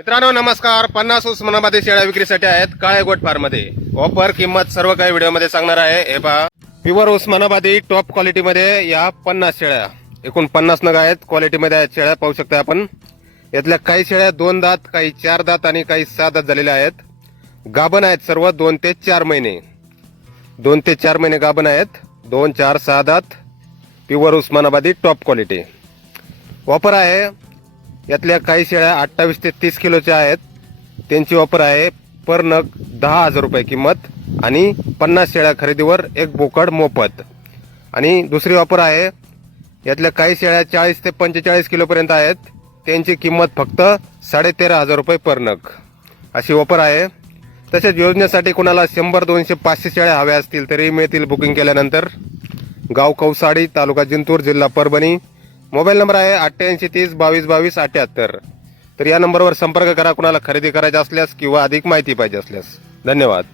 मित्रांनो नमस्कार. पन्नास उस्मानाबादी शेळ्या विक्रीसाठी आहेत काळे गोट फार्ममध्ये. ऑफर किंमत सर्व काही व्हिडिओमध्ये सांगणार आहे. हे पहा. प्युअर उस्मानाबादी टॉप क्वालिटीमध्ये या पन्नास शेळ्या. एकूण पन्नास नग आहेत. क्वालिटीमध्ये आहेत शेळ्या पाहू शकता आपण. यातल्या काही शेळ्या दोन दात काही चार दात आणि काही सहा दात झालेल्या आहेत. गाभण आहेत सर्व दोन ते चार महिने. दोन ते चार महिने गाभण आहेत. दोन चार सहा दात. Pure Osmanabadi top quality. Offer आहे. यातल्या काही शेळ्या अठ्ठावीस ते तीस किलोच्या आहेत. त्यांची ऑफर आहे पर नग दहा हजार रुपये किंमत आणि पन्नास शेळ्या खरेदीवर एक बोकड मोफत. आणि दुसरी ऑफर आहे यातल्या काही शेळ्या चाळीस ते पंचेचाळीस किलोपर्यंत आहेत. त्यांची किंमत फक्त साडेतेरा हजार रुपये पर नग. अशी ऑफर आहे. तसेच योजनेसाठी कुणाला शंभर दोनशे पाचशे शेळ्या हव्या असतील तरी मिळतील बुकिंग केल्यानंतर. गाव कौसाडी तालुका जिंतूर जिल्हा परभणी मोबाईल नंबर आहे अठ्ठ्याऐंशी तीस बावीस बावीस अठ्याहत्तर. तर या नंबरवर संपर्क करा कुणाला खरेदी करायचा असल्यास किंवा अधिक माहिती पाहिजे असल्यास. धन्यवाद.